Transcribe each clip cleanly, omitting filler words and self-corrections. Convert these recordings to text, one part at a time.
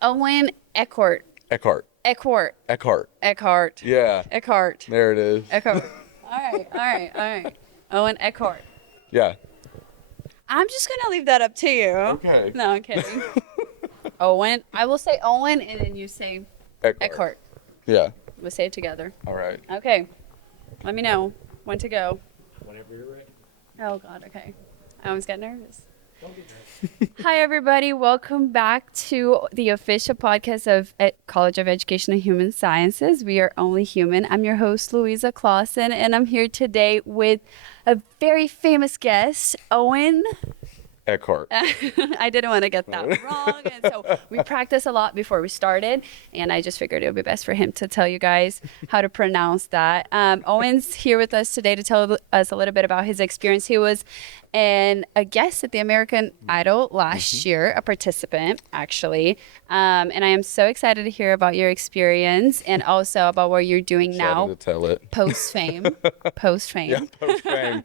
Owen Eckhardt. Eckhart. Eckhart. Eckhart. Eckhart. Yeah. Eckhart. There it is. Eckhart. All right. Owen Eckhardt. Yeah. I'm just going to leave that up to you. Okay. No, I'm kidding. Owen. I will say Owen, and then you say Eckhart. Yeah. We'll say it together. All right. Okay. Let me know when to go. Whenever you're ready. Oh, God. Okay. I always get nervous. Don't get nervous. Hi, everybody. Welcome back to the official podcast of College of Education and Human Sciences. We are Only Human. I'm your host, Luisa Clausen, and I'm here today with a very famous guest, Owen. Eckhart. I didn't want to get that wrong, and so we practiced a lot before we started, and I just figured it would be best for him to tell you guys how to pronounce that. Owen's here with us today to tell us a little bit about his experience. He was a guest at the American Idol last year, a participant, actually. And I am so excited to hear about your experience and also about what you're doing now. To tell it. Post-fame. Post-fame. Yeah, post-fame.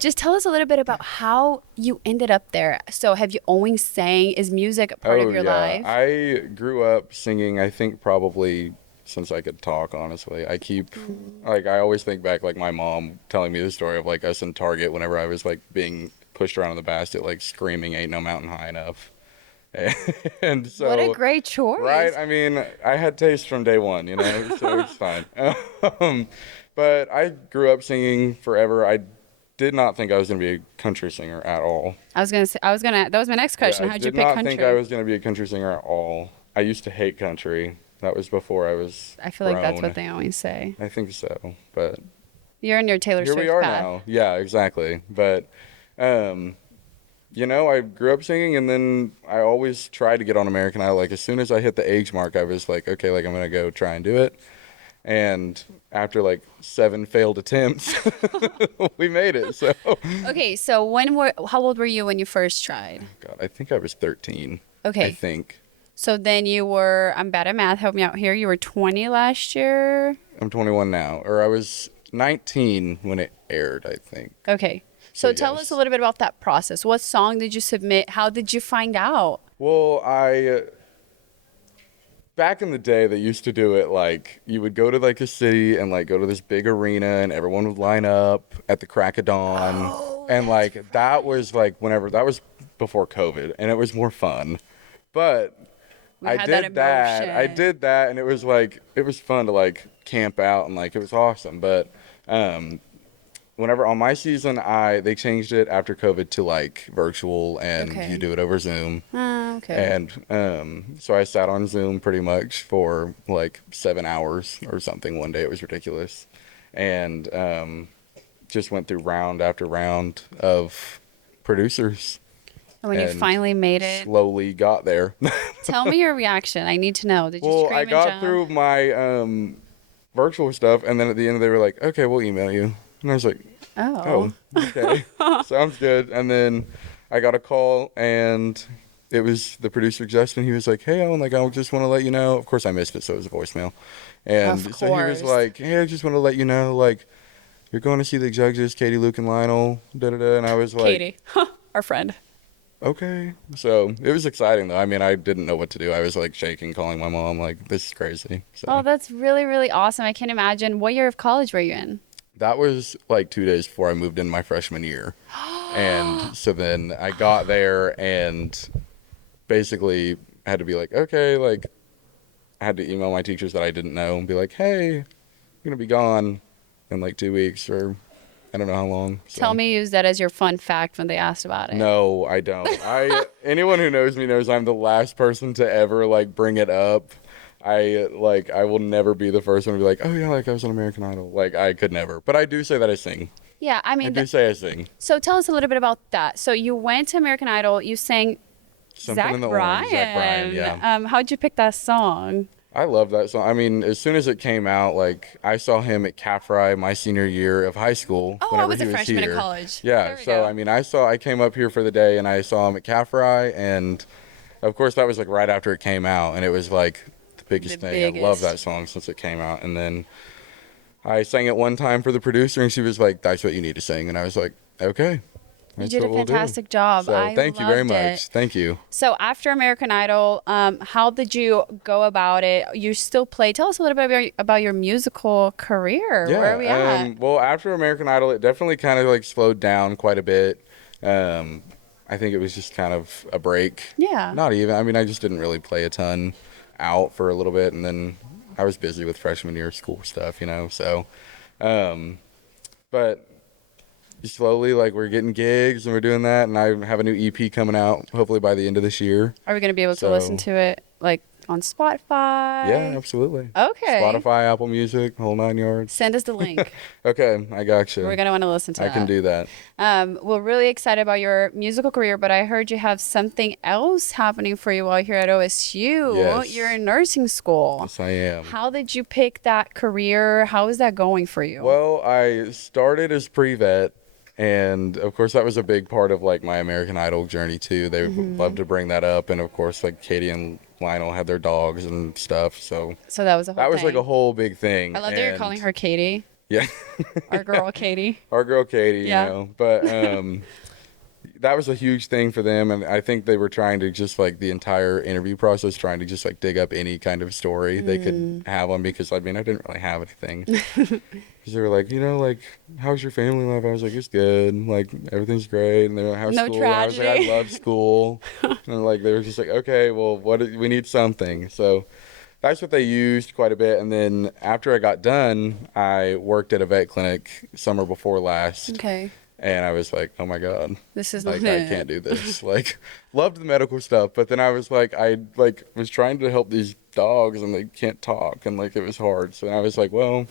Just tell us a little bit about how you ended up there. So have you always sang? Is music a part of your life? I grew up singing, I think probably since I could talk, honestly. I always think back, like, my mom telling me the story of, like, us in Target whenever I was, like, being pushed around in the basket, like, screaming, "Ain't no mountain high enough." And so... What a great choice. Right? I mean, I had taste from day one, you know, so it's fine. But I grew up singing forever. I did not think I was going to be a country singer at all. That was my next question. Yeah, How'd you pick country? I did not think I was going to be a country singer at all. I used to hate country. That was before I was I feel like that's grown. what they always say. I think so, but You're in your Taylor here Swift we are path. now. Yeah, exactly. But, you know, I grew up singing, and then I always tried to get on American Idol. Like, as soon as I hit the age mark, I was like, okay, like, I'm going to go try and do it. And after, like, 7 failed attempts, we made it, so. Okay, so how old were you when you first tried? God, I think I was 13. Okay. I think. So then I'm bad at math, help me out here. You were 20 last year? I'm 21 now, or I was 19 when it aired, I think. Okay. So tell yes. us a little bit about that process. What song did you submit? How did you find out? Well, back in the day, they used to do it like you would go to like a city and like go to this big arena and everyone would line up at the crack of dawn. Oh, and like that was like that was before COVID, and it was more fun. But I did that, and it was fun to like camp out, and like it was awesome. But whenever on my season, they changed it after COVID to like virtual, and you do it over Zoom. Okay. And so I sat on Zoom pretty much for like 7 hours or something one day. It was ridiculous, and just went through round after round of producers. When you finally made it, slowly got there. tell me your reaction. I need to know. Did you scream I and got jump? through my virtual stuff, and then at the end they were like, "Okay, we'll email you." And I was like, "Oh, okay, sounds good." And then I got a call, and it was the producer Justin. He was like, "Hey, Owen, like, I just want to let you know." Of course, I missed it, so it was a voicemail. And so he was like, "Hey, I just want to let you know, like, you're going to see the judges, Katie, Luke, and Lionel." And I was like, Katie, our friend. Okay. So it was exciting, though. I mean, I didn't know what to do. I was like shaking, calling my mom, like, this is crazy. So Oh, that's really, really awesome. I can't imagine. What year of college were you in? that was like 2 days before I moved in my freshman year. And so then I got there and basically had to be like, okay, like, I had to email my teachers that I didn't know and be like, hey, I'm going to be gone in like 2 weeks, or I don't know how long. So. Tell me, use that as your fun fact when they asked about it. No, I don't. Anyone who knows me knows I'm the last person to ever like bring it up. I will never be the first one to be like, oh yeah, like I was on American Idol. Like I could never. But I do say that I sing. Yeah, I mean, I do say I sing. So tell us a little bit about that. So you went to American Idol. You sang Something in the Orange, Zach Bryan, yeah. How'd you pick that song? I love that song. I mean, as soon as it came out, like I saw him at CAFRI my senior year of high school. Oh, I was a freshman in college. Yeah, so I mean, I came up here for the day and I saw him at CAFRI, and of course that was like right after it came out, and it was like the biggest thing. I love that song since it came out. And then I sang it one time for the producer, and she was like, "That's what you need to sing," and I was like, "Okay." That's You did a what we'll do. fantastic job. So I thank you very loved much. it. Thank you. So after American Idol, how did you go about it? You still play. Tell us a little bit about your musical career. Yeah. Where are we at? Well, after American Idol, it definitely kind of like slowed down quite a bit. I think it was just kind of a break. Yeah. Not even. I mean, I just didn't really play a ton out for a little bit, and then I was busy with freshman year school stuff, you know. So, but slowly, like, we're getting gigs and we're doing that, and I have a new EP coming out hopefully by the end of this year. Are we going to be able to listen to it like on Spotify? Yeah, absolutely. Okay. Spotify, Apple Music, whole 9 yards. Send us the link. Okay, I got you. We're going to want to listen to I that. can do that. We're really excited about your musical career, but I heard you have something else happening for you while you're at OSU. Yes. You're in nursing school. Yes, I am. How did you pick that career? How is that going for you? Well, I started as pre-vet, and of course that was a big part of like my American Idol journey too. They love to bring that up, and of course like Katie and Lionel had their dogs and stuff, so that was a whole that was thing. like a whole big thing. I love that you're calling her Katie. Yeah. Our girl Katie. Our girl Katie, Yeah. you know. But that was a huge thing for them, and I think they were trying to just like the entire interview process, trying to just like dig up any kind of story they could have on me, because I mean I didn't really have anything. Because they were like, you know, like, how's your family life? I was like, it's good, like everything's great. And they were like, how's No school? I was like, tragedy. I love school. And like they were just like, okay, well, we need something. So that's what they used quite a bit. And then after I got done, I worked at a vet clinic summer before last. Okay. And I was like, oh my God, This is like, not I it. can't do this. Like, loved the medical stuff, but then I was like, was trying to help these dogs and they can't talk, and like it was hard. So I was like, well, I'm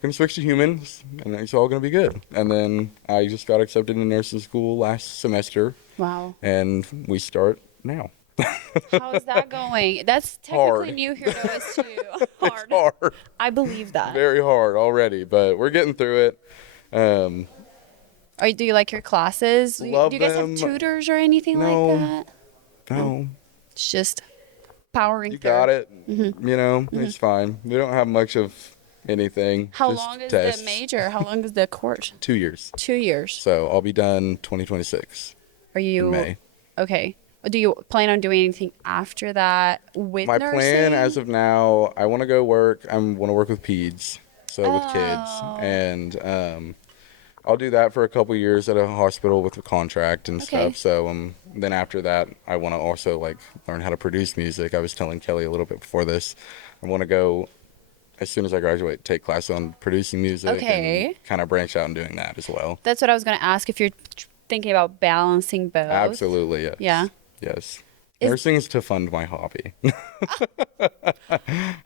gonna switch to humans, and it's all gonna be good. And then I just got accepted in nursing school last semester, Wow. and we start now. How is that going? That's technically Hard. new here to OSU. Hard. It's hard, I believe that. very hard already, but we're getting through it. Do you like your classes? Love do you guys them. have tutors or anything No. like that? No, It's just powering you through. got it. You know, it's fine. We don't have much of anything. How just long is tests. the major? How long is the course? 2 years. 2 years. So I'll be done 2026 Are you in May. okay? Do you plan on doing anything after that with My nursing? plan as of now, I want to go work. I want to work with peds, so with kids, Oh. and I'll do that for a couple years at a hospital with a contract and Okay. stuff. So then after that, I want to also like learn how to produce music. I was telling Kelly a little bit before this. I want to go as soon as I graduate, take classes on producing music. Okay. And kind of branch out and doing that as well. That's what I was going to ask, if you're thinking about balancing both. Absolutely, yes. Yeah. Yes. Is- Nursing is to fund my hobby.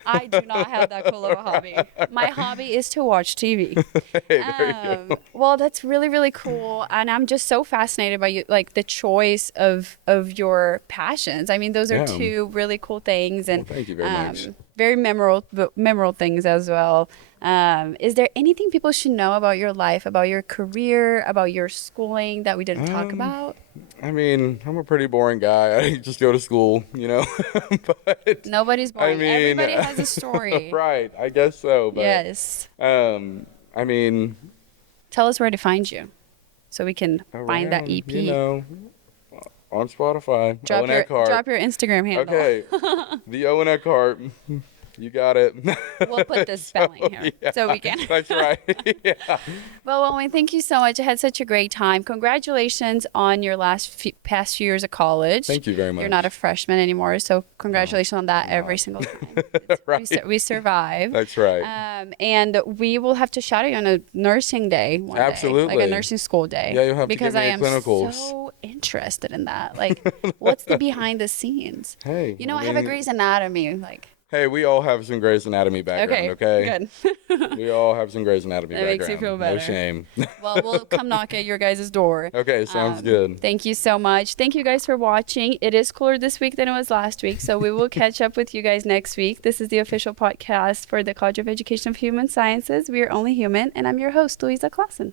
I do not have that cool of a hobby. My hobby is to watch TV. Hey, there you go. Well, that's really, really cool. And I'm just so fascinated by you, like the choice of your passions. I mean, those are Yeah. two really cool things. And Well, thank you very much. very memorable things as well. Is there anything people should know about your life, about your career, about your schooling that we didn't talk about? I mean, I'm a pretty boring guy. I just go to school, you know. But Nobody's boring. mean, Everybody has a story. right, I guess so. But Yes. I mean, Tell us where to find you so we can find that around, EP. You know, on Spotify. Drop Owen your Eckhardt. drop your Instagram handle. Okay, the Owen Eckhardt. You got it. We'll put the spelling here so we can. That's right. Yeah. Well, Owen, thank you so much. I had such a great time. Congratulations on your past few years of college. Thank you very much. You're not a freshman anymore, so congratulations on that every single time. Right. We survived. That's right. And we will have to shadow you on a nursing day one day, like Absolutely. a nursing school day. Yeah, you'll have to because give me I a am clinicals. so interested in that. Like, what's the behind the scenes? Hey, You know, I I have a mean- Grey's Anatomy. Like, Hey, we all have some Grey's Anatomy background, okay? good. We all have some Grey's Anatomy That background. makes you feel No better. shame. Well, we'll come knock at your guys' door. Okay, sounds good. Thank you so much. Thank you guys for watching. It is cooler this week than it was last week, so we will catch up with you guys next week. This is the official podcast for the College of Education of Human Sciences. We are only human, and I'm your host, Luisa Clausen.